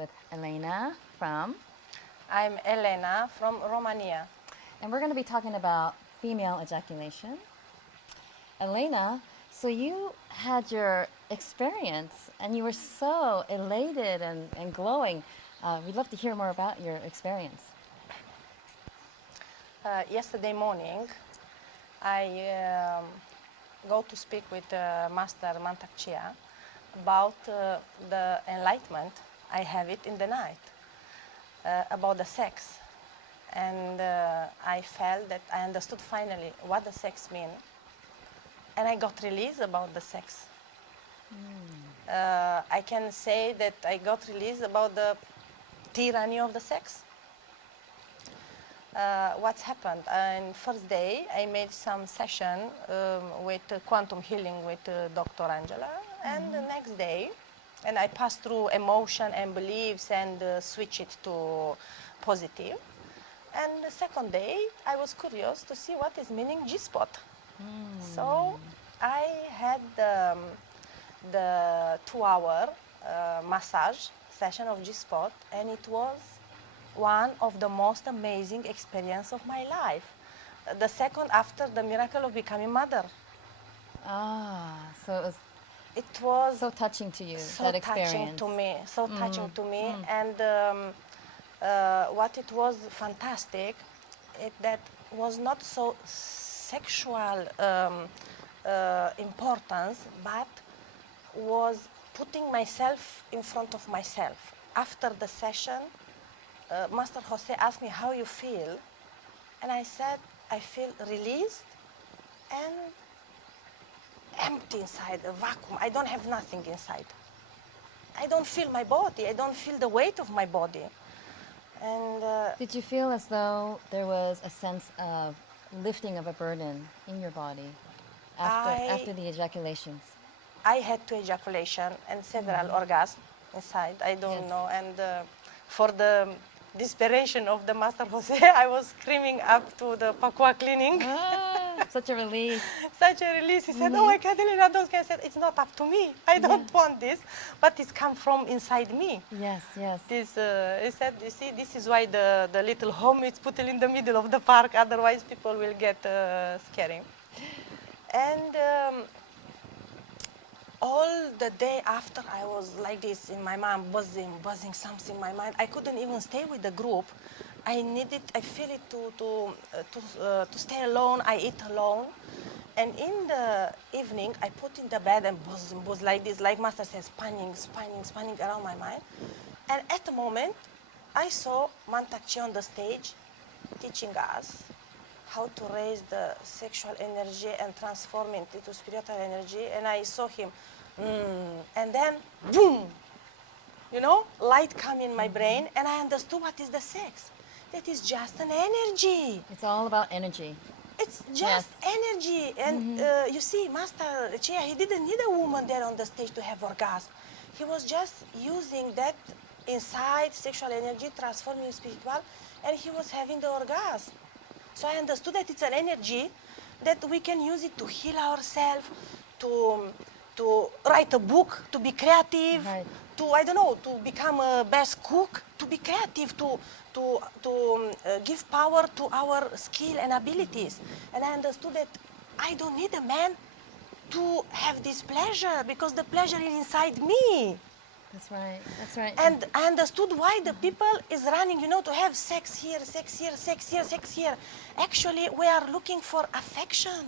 with Elena from, I'm Elena from Romania. and we're going to be talking about female ejaculation. Elena, so you had your experience and you were so elated and glowing. We'd love to hear more about your experience. Yesterday morning, I go to speak with Master Mantak Chia about the enlightenment. I have it in the night about the sex, and I felt that I understood finally what the sex means, and I got released about the sex. I can say that I got released about the tyranny of the sex. What's happened? In first day, I made some session with quantum healing with Dr. Angela, and the next day, and I passed through emotion and beliefs and switch it to positive. And the second day, I was curious to see what is meaning Gspot. So I had the 2-hour massage session of Gspot, and it was one of the most amazing experience of my life. The second after the miracle of becoming mother. So It was so touching to you, so that experience. touching to me, so touching to me. And what it was fantastic, that was not so sexual importance, but was putting myself in front of myself. After the session, Master Jose asked me how you feel, and I said I feel released and empty inside, a vacuum. I don't have nothing inside. I don't feel my body. I don't feel the weight of my body. And Did you feel as though there was a sense of lifting of a burden in your body after the ejaculations? I had 2 ejaculation and several orgasms inside. I don't know. And for the desperation of the Master Jose, I was screaming up to the Pakua cleaning. Such a release. Such a release. He said, oh my God, Elena, don't get it. It's not up to me. I don't want this, but it's come from inside me. Yes, yes. This, he said, you see, this is why the little home is put in the middle of the park. Otherwise, people will get scary. And all the day after, I was like this in my mind, buzzing something in my mind. I couldn't even stay with the group. I feel it to stay alone. I eat alone. And in the evening, I put in the bed and buzz like this, like Master says, spanning around my mind. And at the moment, I saw Mantak Chia on the stage teaching us how to raise the sexual energy and transform it into spiritual energy. And I saw him, and then, boom, you know, light come in my brain, and I understood what is the sex. That is just an energy. It's all about energy. It's just energy. And you see, Master Chia, he didn't need a woman there on the stage to have orgasm. He was just using that inside sexual energy, transforming spiritual, and he was having the orgasm. So I understood that it's an energy that we can use it to heal ourselves, to write a book, to be creative, to, I don't know, to become a best cook, to be creative, to give power to our skill and abilities. And I understood that I don't need a man to have this pleasure, because the pleasure is inside me. That's right, that's right. And I understood why the people is running, you know, to have sex here, sex here, sex here, sex here. Actually, we are looking for affection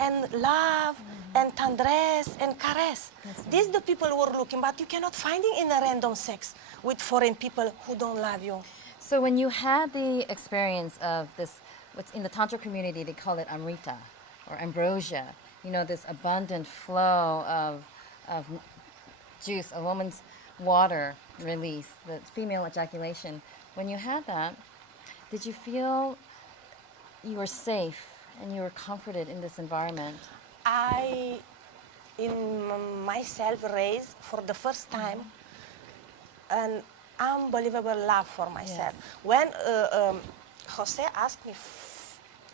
and love and tendresse and caress. These the people who are looking, but you cannot find it in a random sex with foreign people who don't love you. So when you had the experience of this, what's in the Tantra community, they call it Amrita or ambrosia, you know, this abundant flow of juice, a woman's water release, the female ejaculation. When you had that, did you feel you were safe and you were comforted in this environment? I, in myself, raised for the first time an unbelievable love for myself. When Jose asked me,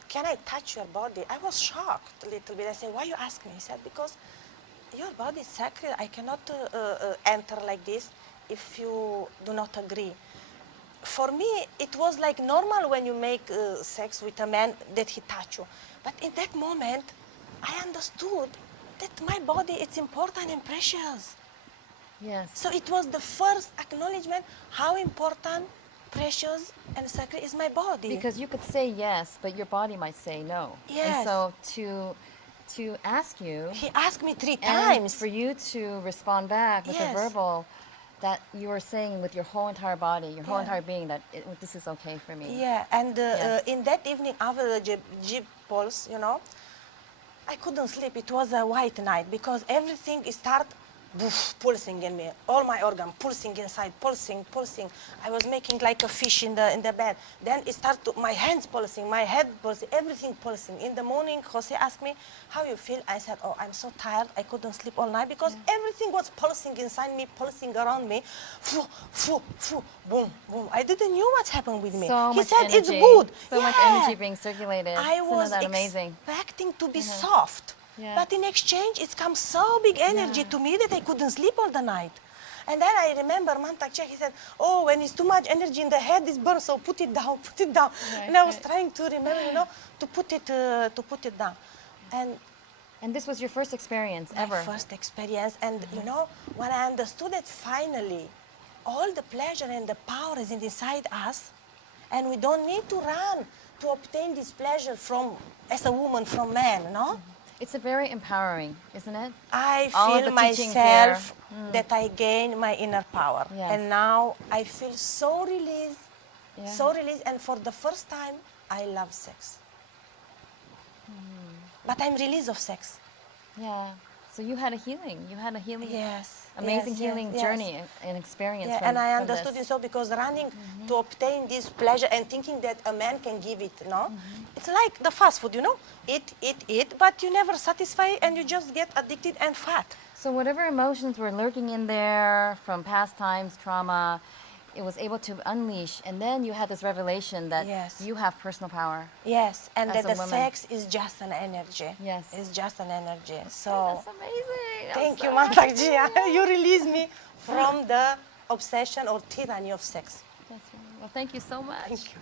can I touch your body? I was shocked a little bit. I said, why you ask me? He said, because your body is sacred. I cannot enter like this. if you do not agree. For me, it was like normal when you make sex with a man that he touch you. But in that moment, I understood that my body is important and precious. Yes. So it was the first acknowledgement how important, precious, and sacred is my body. Because you could say yes, but your body might say no. And Yes. so to ask you He asked me 3 and times. for you to respond back with a Yes. verbal that you were saying with your whole entire body, your whole Yeah. entire being that this is okay for me. Yeah, and Yes. in that evening after the Jeep pulse, you know, I couldn't sleep. It was a white night because everything started pulsing in me. All my organ pulsing inside, pulsing, pulsing. I was making like a fish in the bed. Then it started to, my hands pulsing, my head pulsing, everything pulsing. In the morning, Jose asked me, how you feel? I said, oh, I'm so tired. I couldn't sleep all night because everything was pulsing inside me, pulsing around me. Foo, foo, foo, boom, boom. I didn't know what's happened with me. So He much said energy, it's good. So much Yeah. energy being circulated. I Isn't was that amazing? expecting to be soft. Yeah. But in exchange, it's come so big energy to me that I couldn't sleep all the night. And then I remember Mantak he said, oh, when it's too much energy in the head, it's burned, so put it down, put it down. Right, And I was right. trying to remember, you know, to put it down. And this was your first experience my ever. first experience. And you know, when I understood it finally, all the pleasure and the power is inside us, and we don't need to run to obtain this pleasure from, as a woman, from man, no? It's a very empowering, isn't it? I All of feel the teachings myself here. that I gain my inner power. Yes. And now I feel so released, Yeah. so released. And for the first time, I love sex. But I'm released of sex. Yeah. So you had a healing. You had a healing, Yes. amazing yes, healing yes. journey and experience. Yeah, from, and I from understood this. it so because running to obtain this pleasure and thinking that a man can give it, no? It's like the fast food, you know? Eat, but you never satisfy and you just get addicted and fat. So whatever emotions were lurking in there from past times, trauma, it was able to unleash, and then you had this revelation that Yes. you have personal power. Yes, and As that a the woman. sex is just an energy. Yes. It's just an energy. So That's amazing. thank I'm you, so Mantak Jia. You release me from the obsession or tyranny of sex. That's right. Well, thank you so much. Thank you.